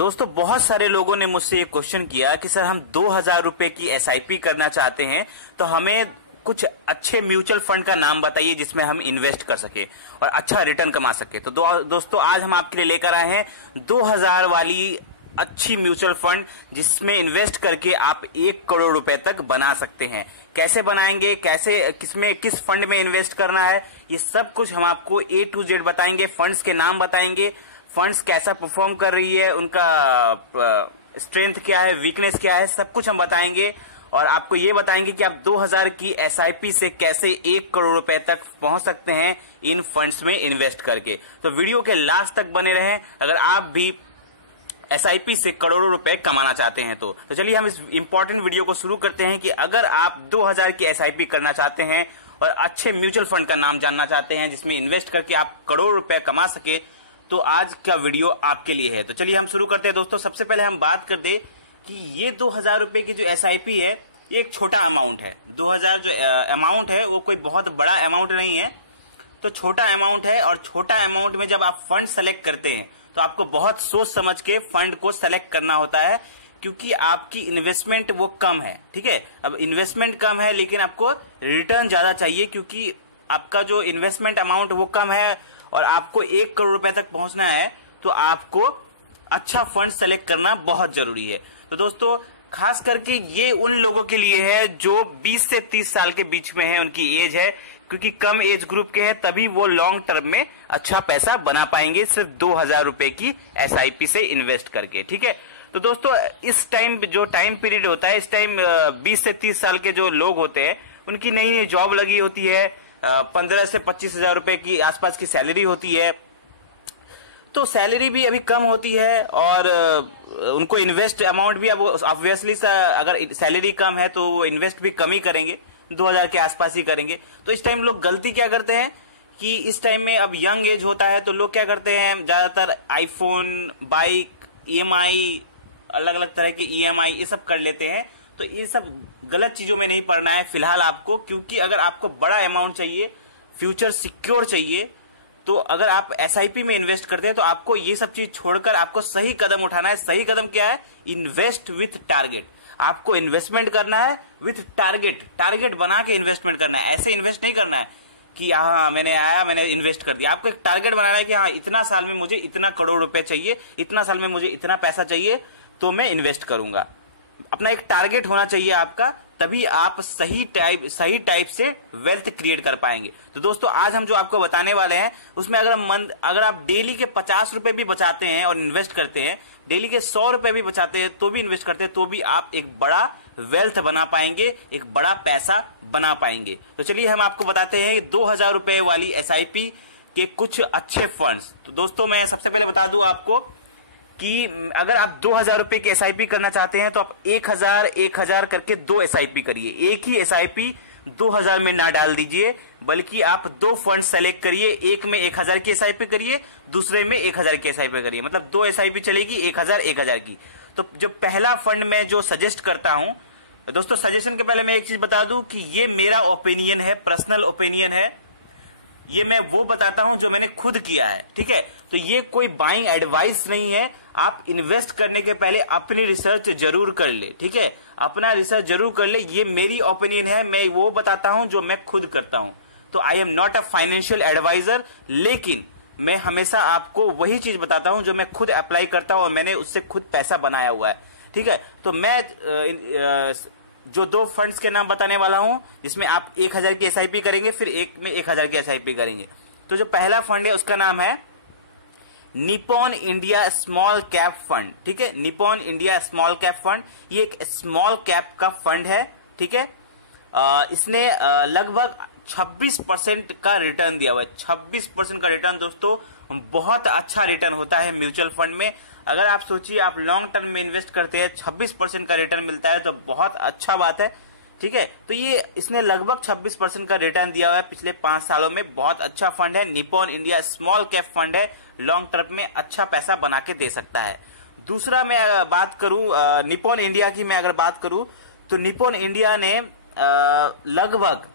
दोस्तों बहुत सारे लोगों ने मुझसे ये क्वेश्चन किया कि सर हम 2000 रुपए की एसआईपी करना चाहते हैं, तो हमें कुछ अच्छे म्यूचुअल फंड का नाम बताइए जिसमें हम इन्वेस्ट कर सके और अच्छा रिटर्न कमा सके। तो दोस्तों आज हम आपके लिए लेकर आए हैं 2000 वाली अच्छी म्यूचुअल फंड जिसमें इन्वेस्ट करके आप 1 करोड़ रुपए तक बना सकते हैं। कैसे बनाएंगे, कैसे किस फंड में इन्वेस्ट करना है, ये सब कुछ हम आपको A to Z बताएंगे। फंड्स के नाम बताएंगे, फंड्स कैसा परफॉर्म कर रही है, उनका स्ट्रेंथ क्या है, वीकनेस क्या है, सब कुछ हम बताएंगे और आपको ये बताएंगे कि आप 2000 की एसआईपी से कैसे 1 करोड़ रुपए तक पहुंच सकते हैं इन फंड्स में इन्वेस्ट करके। तो वीडियो के लास्ट तक बने रहें अगर आप भी एसआईपी से करोड़ों रुपए कमाना चाहते हैं। तो चलिए हम इस इंपॉर्टेंट वीडियो को शुरू करते हैं कि अगर आप 2000 की एसआईपी करना चाहते हैं और अच्छे म्यूचुअल फंड का नाम जानना चाहते हैं जिसमें इन्वेस्ट करके आप करोड़ रुपए कमा सके, तो आज का वीडियो आपके लिए है। तो चलिए हम शुरू करते हैं। दोस्तों सबसे पहले हम बात कर दे कि ये 2000 रुपए की जो एसआईपी है ये एक छोटा अमाउंट है। 2000 जो अमाउंट है वो कोई बहुत बड़ा अमाउंट नहीं है, तो छोटा अमाउंट है। और छोटा अमाउंट में जब आप फंड सेलेक्ट करते हैं तो आपको बहुत सोच समझ के फंड को सेलेक्ट करना होता है, क्योंकि आपकी इन्वेस्टमेंट वो कम है। ठीक है, अब इन्वेस्टमेंट कम है लेकिन आपको रिटर्न ज्यादा चाहिए, क्योंकि आपका जो इन्वेस्टमेंट अमाउंट वो कम है और आपको 1 करोड़ रुपए तक पहुंचना है, तो आपको अच्छा फंड सेलेक्ट करना बहुत जरूरी है। तो दोस्तों खास करके ये उन लोगों के लिए है जो 20 से 30 साल के बीच में है, उनकी एज है, क्योंकि कम एज ग्रुप के हैं, तभी वो लॉन्ग टर्म में अच्छा पैसा बना पाएंगे सिर्फ 2000 रुपए की एसआईपी से इन्वेस्ट करके। ठीक है, तो दोस्तों इस टाइम जो टाइम पीरियड होता है, इस टाइम 20 से 30 साल के जो लोग होते हैं उनकी नई नई जॉब लगी होती है, 15 से 25 हजार रुपए की आसपास की सैलरी होती है, तो सैलरी भी अभी कम होती है और उनको इन्वेस्ट अमाउंट भी अब ऑब्वियसली अगर सैलरी कम है तो वो इन्वेस्ट भी कम ही करेंगे, 2000 के आसपास ही करेंगे। तो इस टाइम लोग गलती क्या करते हैं कि इस टाइम में अब यंग एज होता है तो लोग क्या करते हैं, ज्यादातर आईफोन, बाइक, ईएमआई, अलग अलग तरह के ईएमआई ये सब कर लेते हैं। तो ये सब गलत चीजों में नहीं पड़ना है फिलहाल आपको, क्योंकि अगर आपको बड़ा अमाउंट चाहिए, फ्यूचर सिक्योर चाहिए, तो अगर आप एसआईपी में इन्वेस्ट करते हैं तो आपको ये सब चीज छोड़कर आपको सही कदम उठाना है। सही कदम क्या है? Invest with target. आपको इन्वेस्टमेंट करना है विथ टारगेट, टारगेट बना के इन्वेस्टमेंट करना है। ऐसे इन्वेस्ट नहीं करना है कि हाँ मैंने इन्वेस्ट कर दिया। आपको एक टारगेट बनाना है कि हाँ इतना साल में मुझे इतना करोड़ रुपए चाहिए, इतना साल में मुझे इतना पैसा चाहिए, तो मैं इन्वेस्ट करूंगा। अपना एक टारगेट होना चाहिए आपका, तभी आप सही टाइप से वेल्थ क्रिएट कर पाएंगे। तो दोस्तों आज हम जो आपको बताने वाले हैं उसमें अगर आप डेली के 50 रुपए भी बचाते हैं और इन्वेस्ट करते हैं, डेली के 100 रुपए भी बचाते हैं तो भी इन्वेस्ट करते हैं, तो भी आप एक बड़ा वेल्थ बना पाएंगे, एक बड़ा पैसा बना पाएंगे। तो चलिए हम आपको बताते हैं 2000 रुपए वाली एसआईपी के कुछ अच्छे फंड्स। तो दोस्तों मैं सबसे पहले बता दूं आपको कि अगर आप 2000 रुपए की एसआईपी करना चाहते हैं तो आप 1000 करके 2 एसआईपी करिए। एक ही एसआईपी 2000 में ना डाल दीजिए, बल्कि आप 2 फंड सेलेक्ट करिए। एक में 1000 की एसआईपी करिए, दूसरे में 1000 की एसआईपी करिए, मतलब 2 एसआईपी चलेगी 1000 की। तो जो पहला फंड मैं जो सजेस्ट करता हूं, दोस्तों सजेशन के पहले मैं एक चीज बता दूं कि ये मेरा ओपिनियन है, पर्सनल ओपिनियन है, ये मैं वो बताता हूं जो मैंने खुद किया है। ठीक है, तो ये कोई बाइंग एडवाइस नहीं है। आप इन्वेस्ट करने के पहले अपनी रिसर्च जरूर कर ले। ठीक है, अपना रिसर्च जरूर कर ले। ये मेरी ओपिनियन है, मैं वो बताता हूं जो मैं खुद करता हूं। तो I am not a financial advisor, लेकिन मैं हमेशा आपको वही चीज बताता हूं जो मैं खुद अप्लाई करता हूं और मैंने उससे खुद पैसा बनाया हुआ है। ठीक है, तो मैं जो 2 फंड्स के नाम बताने वाला हूं जिसमें आप 1000 की एसआईपी करेंगे, फिर एक में 1000 की एसआईपी करेंगे। तो जो पहला फंड है उसका नाम है Nippon India small cap fund. ठीक है, Nippon India small cap fund, ये एक स्मॉल कैप का फंड है। ठीक है, इसने लगभग 26% का रिटर्न दिया हुआ है। 26% का रिटर्न दोस्तों बहुत अच्छा रिटर्न होता है म्यूचुअल फंड में। अगर आप सोचिए आप लॉन्ग टर्म में इन्वेस्ट करते हैं, 26% का रिटर्न मिलता है तो बहुत अच्छा बात है। ठीक है, तो ये इसने लगभग 26% का रिटर्न दिया हुआ है पिछले 5 सालों में। बहुत अच्छा फंड है, Nippon India small cap fund है, लॉन्ग टर्म में अच्छा पैसा बना के दे सकता है। दूसरा मैं बात करूं निप्पॉन इंडिया की, मैं अगर बात करूं तो निप्पॉन इंडिया ने लगभग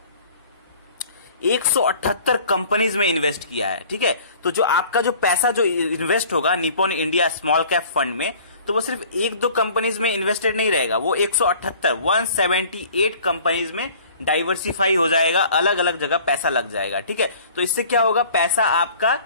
178 कंपनीज में इन्वेस्ट किया है। ठीक है, तो जो आपका जो पैसा जो इन्वेस्ट होगा Nippon India small cap fund में, तो वो सिर्फ एक दो कंपनीज में इन्वेस्टेड नहीं रहेगा, वो 178 कंपनीज में डाइवर्सिफाई हो जाएगा, अलग अलग जगह पैसा लग जाएगा। ठीक है, तो इससे क्या होगा, पैसा आपका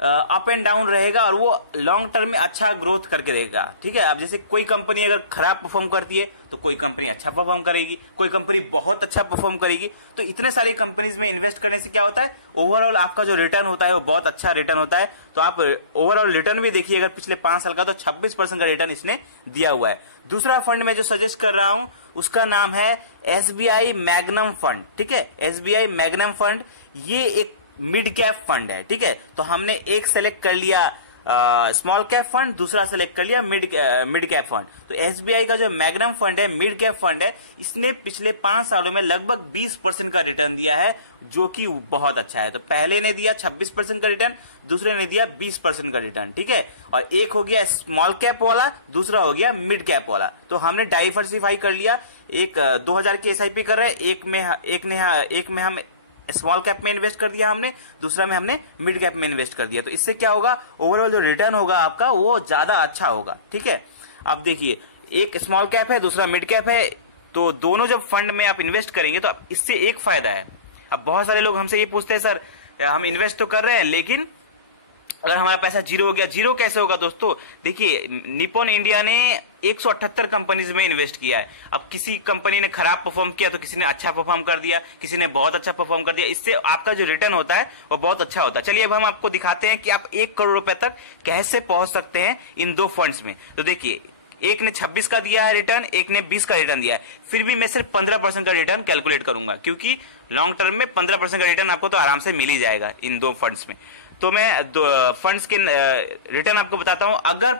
अप एंड डाउन रहेगा और वो लॉन्ग टर्म में अच्छा ग्रोथ करके देगा। ठीक है, अब जैसे कोई कंपनी अगर खराब परफॉर्म करती है तो कोई कंपनी अच्छा परफॉर्म करेगी, कोई कंपनी बहुत अच्छा परफॉर्म करेगी। तो इतने सारी कंपनीज में इन्वेस्ट करने से क्या होता है, ओवरऑल आपका जो रिटर्न होता है वो बहुत अच्छा रिटर्न होता है। तो आप ओवरऑल रिटर्न भी देखिए, अगर पिछले 5 साल का तो 26% का रिटर्न इसने दिया हुआ है। दूसरा फंड मैं जो सजेस्ट कर रहा हूं उसका नाम है SBI मैग्नम फंड। ठीक है, SBI मैग्नम फंड ये एक मिड कैप फंड है। ठीक है, तो हमने एक सेलेक्ट कर लिया स्मॉल कैप फंड, दूसरा सेलेक्ट कर लिया मिड कैप फंड। तो SBI का जो मैग्नम फंड है, मिड कैप फंड है, इसने पिछले 5 सालों में लगभग 20% का रिटर्न दिया है, जो कि बहुत अच्छा है। तो पहले ने दिया 26% का रिटर्न, दूसरे ने दिया 20% का रिटर्न। ठीक है, और एक हो गया स्मॉल कैप वाला, दूसरा हो गया मिड कैप वाला। तो हमने डाइवर्सिफाई कर लिया, एक 2000 की SIP कर रहे हैं, एक में हम स्मॉल कैप में इन्वेस्ट कर दिया हमने, दूसरा में हमने मिड कैप में इन्वेस्ट कर दिया। तो इससे क्या होगा, ओवरऑल जो रिटर्न होगा आपका वो ज्यादा अच्छा होगा। ठीक है, अब देखिए, एक स्मॉल कैप है, दूसरा मिड कैप है, तो दोनों जब फंड में आप इन्वेस्ट करेंगे तो इससे एक फायदा है। अब बहुत सारे लोग हमसे ये पूछते हैं, सर हम इन्वेस्ट तो कर रहे हैं लेकिन अगर हमारा पैसा जीरो हो गया। जीरो कैसे होगा दोस्तों, देखिए निप्पॉन इंडिया ने 178 कंपनीज में इन्वेस्ट किया है। अब किसी कंपनी ने खराब परफॉर्म किया तो किसी ने अच्छा परफॉर्म कर दिया, किसी ने बहुत अच्छा परफॉर्म कर दिया, इससे आपका जो रिटर्न होता है वो बहुत अच्छा होता है। चलिए अब हम आपको दिखाते हैं कि आप 1 करोड़ रुपए तक कैसे पहुंच सकते हैं इन दो फंड्स में। तो देखिए, एक ने 26 का दिया है रिटर्न, एक ने 20 का रिटर्न दिया है, फिर भी मैं सिर्फ 15% का रिटर्न कैलकुलेट करूंगा, क्योंकि लॉन्ग टर्म में 15% का रिटर्न आपको तो आराम से मिल ही जाएगा इन दो फंड्स में। तो मैं फंड्स के रिटर्न आपको बताता हूं। अगर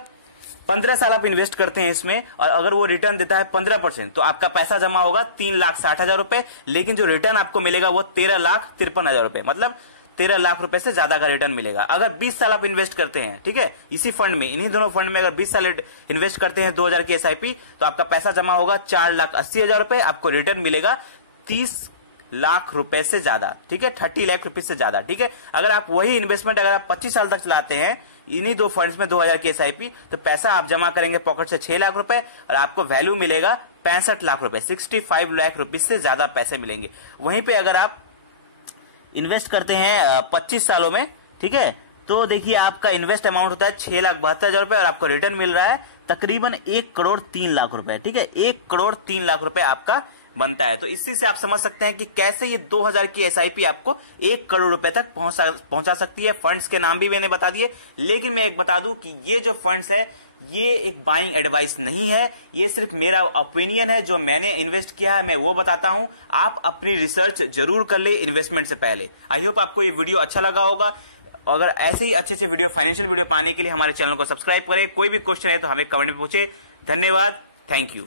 15 साल आप इन्वेस्ट करते हैं इसमें और अगर वो रिटर्न देता है 15%, तो आपका पैसा जमा होगा 3,60,000 रुपए, लेकिन जो रिटर्न आपको मिलेगा वो 13,53,000 रुपए, मतलब 13 लाख रुपए से ज्यादा का रिटर्न मिलेगा। अगर 20 साल आप इन्वेस्ट करते हैं, ठीक है, इसी फंड में, इन्हीं दोनों फंड में अगर 20 साल इन्वेस्ट करते हैं 2000 की SIP, तो आपका पैसा जमा होगा 4,80,000 रुपए, आपको रिटर्न मिलेगा 30 लाख रुपए से ज्यादा। ठीक है, 30 लाख रुपए से ज्यादा। ठीक है, अगर आप वही इन्वेस्टमेंट अगर आप 25 साल तक चलाते हैं इन्हीं दो फंड्स में 2000 की SIP, तो पैसा आप जमा करेंगे पॉकेट से 6 लाख रुपए और आपको वैल्यू मिलेगा 65 लाख रुपए, 65 लाख रुपए से ज्यादा पैसे मिलेंगे। वहीं पे अगर आप इन्वेस्ट करते हैं 25 सालों में, ठीक है, तो देखिए आपका इन्वेस्ट अमाउंट होता है 6,72,000 रुपए और आपको रिटर्न मिल रहा है तकरीबन 1,03,00,000 रुपए। ठीक है, 1,03,00,000 रुपए आपका बनता है। तो इसी से आप समझ सकते हैं कि कैसे ये 2000 की SIP आपको 1 करोड़ रुपए तक पहुंचा सकती है। फंड्स के नाम भी मैंने बता दिए, लेकिन मैं एक बता दूं कि ये जो फंड्स है ये एक बाइंग एडवाइस नहीं है, ये सिर्फ मेरा ओपिनियन है, जो मैंने इन्वेस्ट किया है मैं वो बताता हूं। आप अपनी रिसर्च जरूर कर ले इन्वेस्टमेंट से पहले। आई होप आपको ये वीडियो अच्छा लगा होगा। अगर ऐसे ही अच्छे वीडियो, फाइनेंशियल वीडियो पाने के लिए हमारे चैनल को सब्सक्राइब करें। कोई भी क्वेश्चन है तो हमें कमेंट में पूछे। धन्यवाद, थैंक यू।